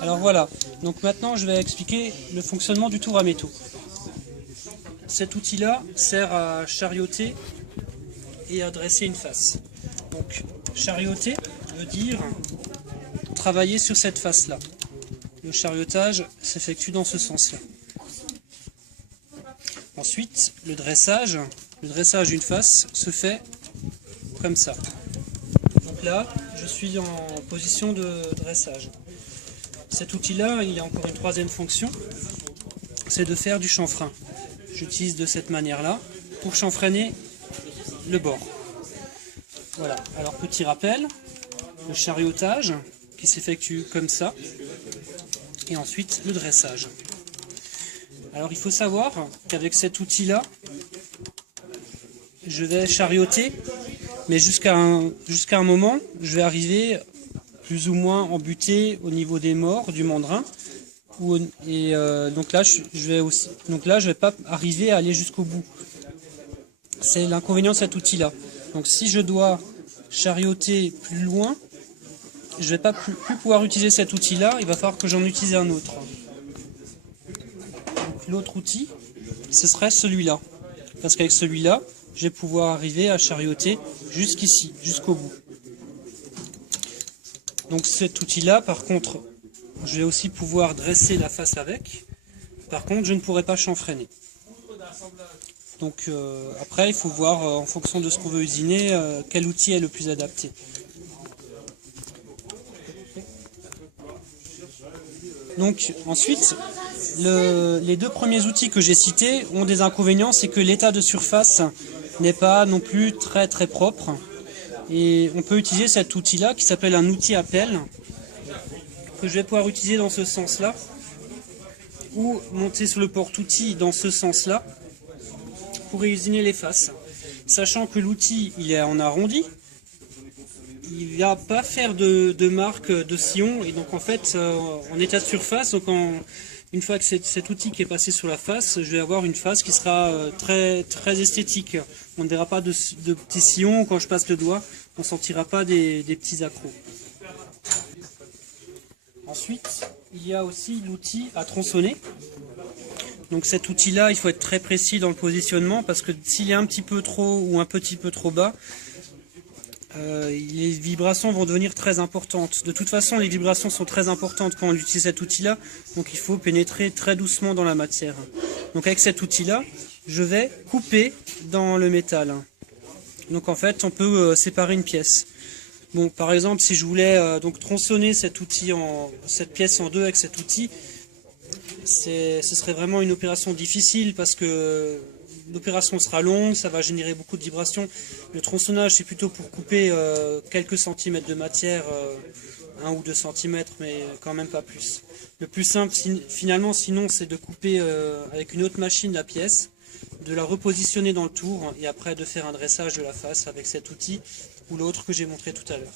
Alors voilà, donc maintenant je vais expliquer le fonctionnement du tour à métaux. Cet outil-là sert à charioter et à dresser une face. Donc charioter veut dire travailler sur cette face-là. Le chariotage s'effectue dans ce sens-là. Ensuite, le dressage d'une face se fait comme ça. Donc là, je suis en position de dressage. Cet outil-là, il a encore une troisième fonction, c'est de faire du chanfrein. J'utilise de cette manière-là pour chanfreiner le bord. Voilà, alors petit rappel, le chariotage qui s'effectue comme ça, et ensuite le dressage. Alors il faut savoir qu'avec cet outil-là, je vais charioter, mais jusqu'à un moment, je vais arriver plus ou moins embuté au niveau des mors du mandrin. Donc là, je vais pas arriver à aller jusqu'au bout. C'est l'inconvénient de cet outil-là. Donc si je dois charioter plus loin, je vais pas plus pouvoir utiliser cet outil-là, il va falloir que j'en utilise un autre. L'autre outil, ce serait celui-là. Parce qu'avec celui-là, je vais pouvoir arriver à charioter jusqu'ici, jusqu'au bout. Donc cet outil-là, par contre, je vais aussi pouvoir dresser la face avec. Par contre, je ne pourrai pas chanfreiner. Donc après, il faut voir en fonction de ce qu'on veut usiner, quel outil est le plus adapté. Donc ensuite, les deux premiers outils que j'ai cités ont des inconvénients, c'est que l'état de surface n'est pas non plus très très propre. Et on peut utiliser cet outil-là qui s'appelle un outil à pelle, que je vais pouvoir utiliser dans ce sens-là, ou monter sur le porte-outil dans ce sens-là, pour usiner les faces. Sachant que l'outil il est en arrondi, il ne va pas faire de marque de sillon, et donc en fait en état de surface, donc une fois que cet outil qui est passé sur la face, je vais avoir une face qui sera très, très esthétique. On ne verra pas de petits sillons, quand je passe le doigt, on ne sentira pas des petits accros. Ensuite, il y a aussi l'outil à tronçonner. Donc cet outil-là, il faut être très précis dans le positionnement, parce que s'il est un petit peu trop ou un petit peu trop bas, les vibrations vont devenir très importantes. De toute façon, les vibrations sont très importantes quand on utilise cet outil-là, donc il faut pénétrer très doucement dans la matière. Donc avec cet outil-là, je vais couper dans le métal. Donc en fait, on peut séparer une pièce. Bon, par exemple, si je voulais donc tronçonner cette pièce en deux avec cet outil, ce serait vraiment une opération difficile parce que l'opération sera longue, ça va générer beaucoup de vibrations. Le tronçonnage, c'est plutôt pour couper quelques centimètres de matière, 1 ou 2 centimètres, mais quand même pas plus. Le plus simple, finalement, sinon, c'est de couper avec une autre machine la pièce, de la repositionner dans le tour, et après de faire un dressage de la face avec cet outil ou l'autre que j'ai montré tout à l'heure.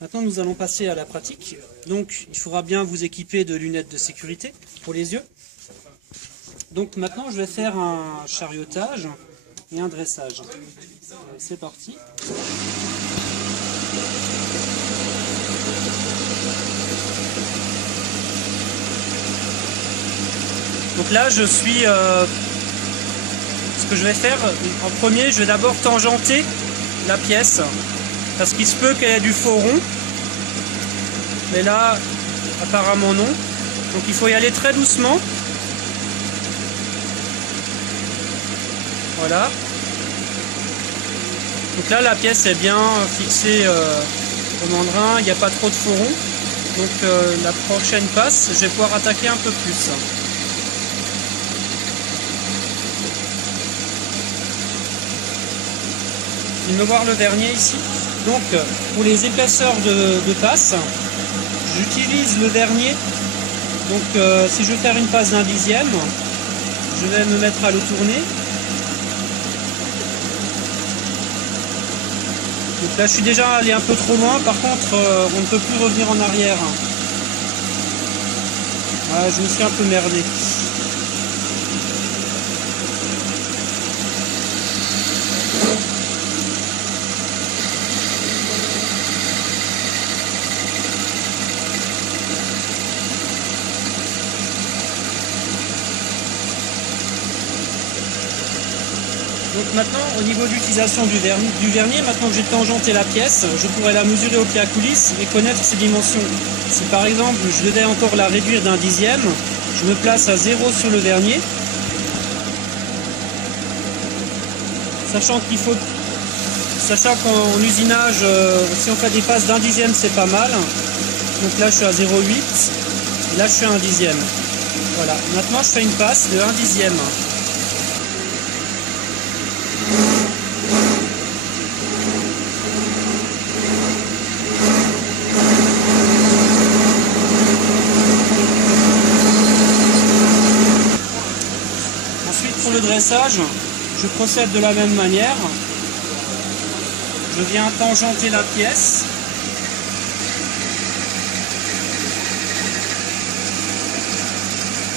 Maintenant, nous allons passer à la pratique. Donc, il faudra bien vous équiper de lunettes de sécurité pour les yeux. Donc maintenant, je vais faire un chariotage et un dressage. C'est parti. Donc là, je suis... ce que je vais faire, en premier, je vais d'abord tangenter la pièce. Parce qu'il se peut qu'elle ait du faux rond. Mais là, apparemment non. Donc il faut y aller très doucement. Voilà. Donc là, la pièce est bien fixée au mandrin, il n'y a pas trop de faux rond. Donc la prochaine passe, je vais pouvoir attaquer un peu plus. Il me voir le vernier ici. Donc pour les épaisseurs de passe, j'utilise le vernier. Donc si je veux faire une passe d'1 dixième, je vais me mettre à le tourner. Donc là je suis déjà allé un peu trop loin, par contre on ne peut plus revenir en arrière. Ouais, je me suis un peu merdé. Donc maintenant, au niveau de l'utilisation du vernier, maintenant que j'ai tangenté la pièce, je pourrais la mesurer au pied à coulisse et connaître ses dimensions. Si par exemple, je devais encore la réduire d'un dixième, je me place à 0 sur le vernier, sachant qu'en usinage, si on fait des passes d'un dixième, c'est pas mal. Donc là, je suis à 0,8, et là, je suis à un dixième. Voilà, maintenant, je fais une passe de 1 dixième. Ensuite, pour le dressage, je procède de la même manière. Je viens tangenter la pièce.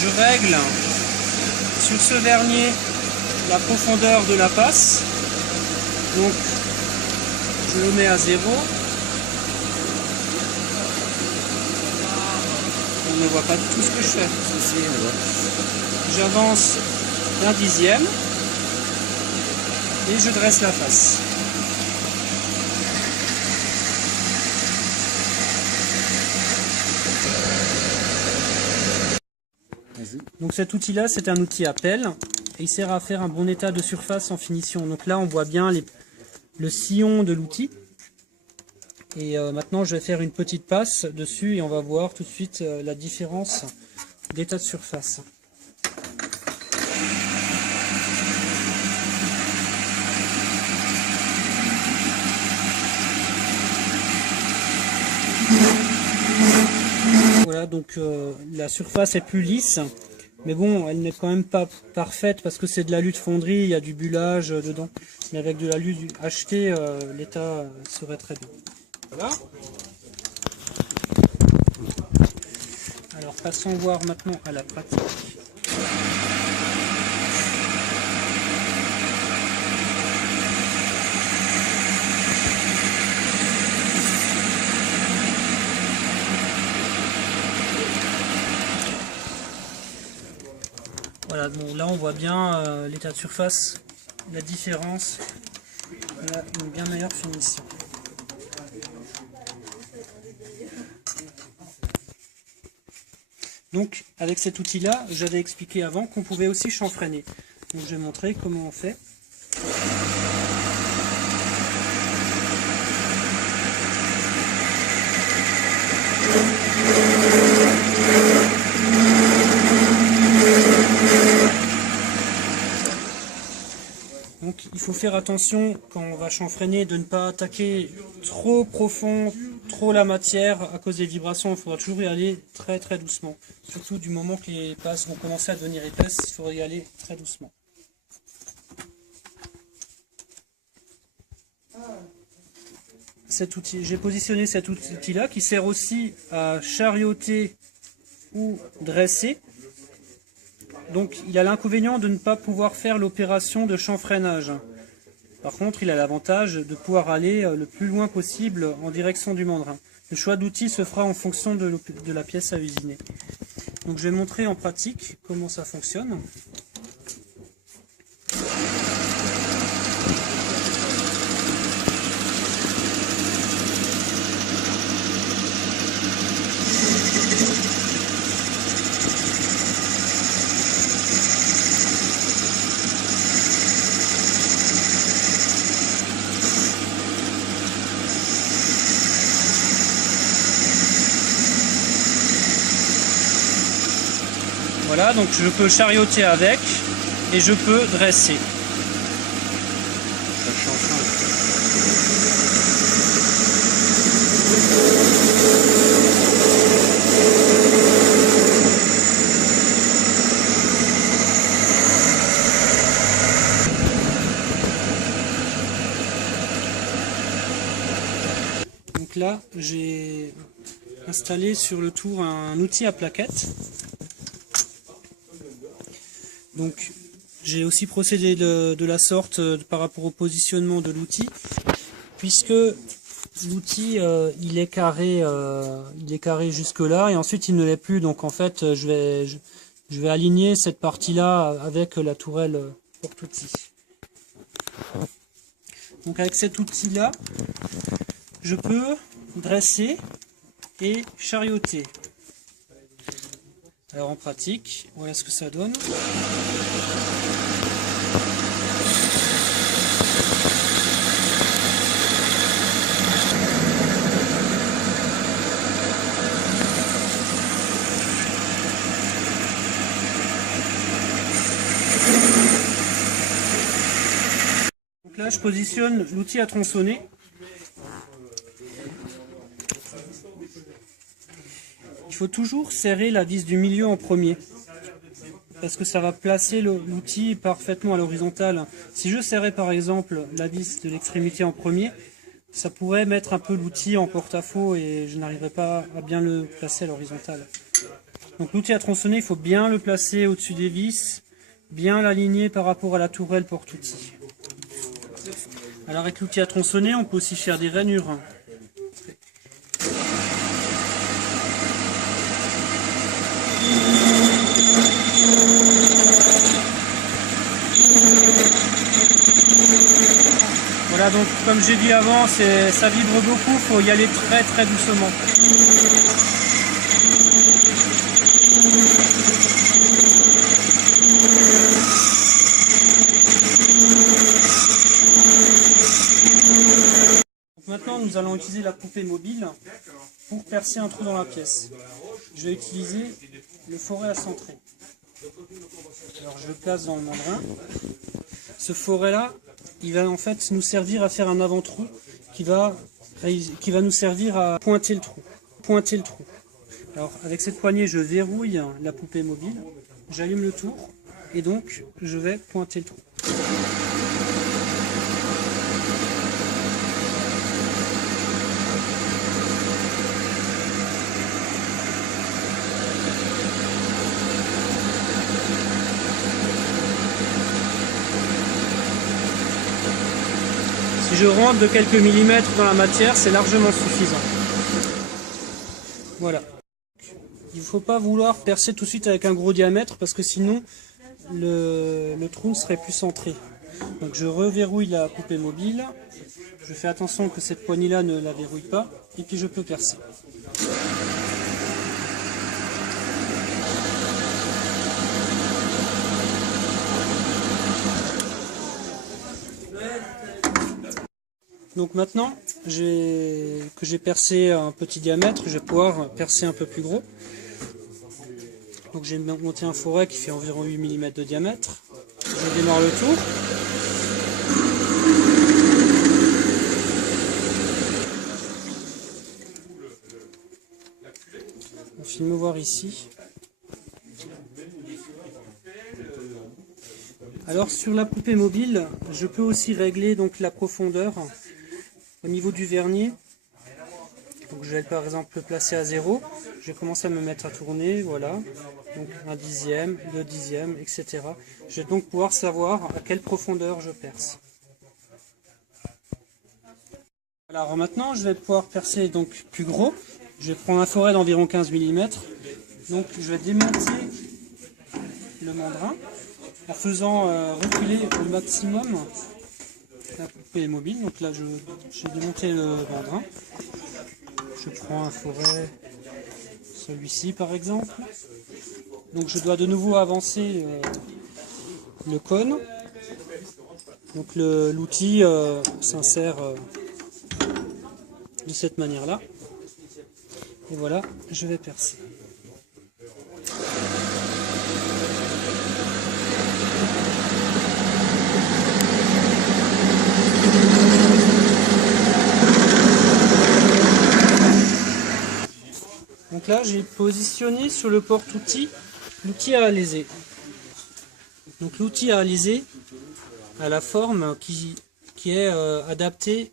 Je règle sur ce vernier la profondeur de la passe. Donc, je le mets à 0. On ne voit pas tout ce que je fais. J'avance d'un dixième et je dresse la face. Donc cet outil-là, c'est un outil à pelle et il sert à faire un bon état de surface en finition. Donc là, on voit bien le sillon de l'outil. Et maintenant, je vais faire une petite passe dessus et on va voir tout de suite la différence d'état de surface. Voilà, donc la surface est plus lisse, mais bon, elle n'est quand même pas parfaite parce que c'est de l'alu de fonderie, il y a du bullage dedans. Mais avec de l'alu acheté, l'état serait très bien. Voilà. Alors passons voir maintenant à la pratique. Voilà, bon, là on voit bien l'état de surface, la différence, il y a une bien meilleure finition. Donc avec cet outil là, j'avais expliqué avant qu'on pouvait aussi chanfreiner. Donc je vais montrer comment on fait. Donc il faut faire attention quand on va chanfreiner de ne pas attaquer trop profond, trop la matière à cause des vibrations. Il faudra toujours y aller très très doucement. Surtout du moment que les passes vont commencer à devenir épaisses, il faudra y aller très doucement. J'ai positionné cet outil-là qui sert aussi à charioter ou dresser. Donc il a l'inconvénient de ne pas pouvoir faire l'opération de chanfreinage. Par contre, il a l'avantage de pouvoir aller le plus loin possible en direction du mandrin. Le choix d'outil se fera en fonction de la pièce à usiner. Donc je vais montrer en pratique comment ça fonctionne. Voilà, donc je peux charioter avec et je peux dresser. Ça change. Donc là, j'ai installé sur le tour un outil à plaquettes. Donc j'ai aussi procédé de la sorte par rapport au positionnement de l'outil, puisque l'outil il est carré jusque là et ensuite il ne l'est plus. Donc en fait je vais aligner cette partie là avec la tourelle porte-outil. Donc avec cet outil-là, je peux dresser et charioter. Alors en pratique, voilà ce que ça donne. Donc là, je positionne l'outil à tronçonner. Il faut toujours serrer la vis du milieu en premier, parce que ça va placer l'outil parfaitement à l'horizontale. Si je serrais par exemple la vis de l'extrémité en premier, ça pourrait mettre un peu l'outil en porte-à-faux et je n'arriverai pas à bien le placer à l'horizontale. Donc l'outil à tronçonner, il faut bien le placer au-dessus des vis, bien l'aligner par rapport à la tourelle porte-outil. Alors avec l'outil à tronçonner, on peut aussi faire des rainures. Voilà, donc comme j'ai dit avant, ça vibre beaucoup, il faut y aller très très doucement. Donc maintenant, nous allons utiliser la poupée mobile pour percer un trou dans la pièce. Je vais utiliser le forêt à centrer. Alors je le place dans le mandrin. Ce forêt-là, il va en fait nous servir à faire un avant-trou qui va nous servir à pointer le trou. Alors avec cette poignée, je verrouille la poupée mobile, j'allume le tour et donc je vais pointer le trou. Si je rentre de quelques millimètres dans la matière, c'est largement suffisant. Voilà. Il ne faut pas vouloir percer tout de suite avec un gros diamètre parce que sinon le trou ne serait plus centré. Donc je reverrouille la poupée mobile. Je fais attention que cette poignée-là ne la verrouille pas et puis je peux percer. Donc maintenant que j'ai percé un petit diamètre, je vais pouvoir percer un peu plus gros. Donc j'ai monté un forêt qui fait environ 8 mm de diamètre. Je démarre le tour. On filme voir ici. Alors sur la poupée mobile, je peux aussi régler donc la profondeur au niveau du vernier. Donc je vais par exemple le placer à 0. Je vais commencer à me mettre à tourner, voilà. Donc 1/10, 2/10, etc. Je vais donc pouvoir savoir à quelle profondeur je perce. Alors maintenant je vais pouvoir percer donc plus gros. Je vais prendre un forêt d'environ 15 mm. Donc je vais démonter le mandrin en faisant reculer au maximum la poupée mobile. Donc là j'ai démonté le mandrin. Je prends un forêt, celui-ci par exemple. Donc je dois de nouveau avancer le cône. Donc l'outil s'insère de cette manière-là. Et voilà, je vais percer. Donc là, j'ai positionné sur le porte-outil l'outil à aliser. Donc l'outil à aliser a la forme qui est adaptée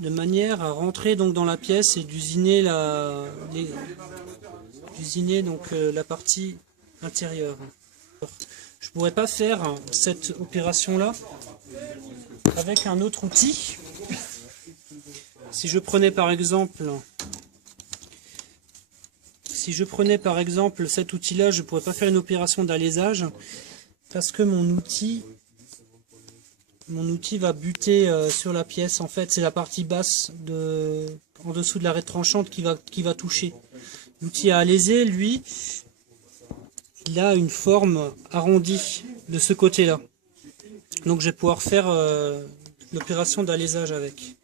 de manière à rentrer donc dans la pièce et d'usiner la partie intérieure. Je ne pourrais pas faire cette opération-là avec un autre outil. Si je prenais par exemple cet outil-là, je ne pourrais pas faire une opération d'alésage parce que mon outil mon outil va buter sur la pièce. En fait, c'est la partie basse en dessous de l'arête tranchante qui va toucher. L'outil à alaiser, lui, il a une forme arrondie de ce côté-là. Donc je vais pouvoir faire l'opération d'alésage avec.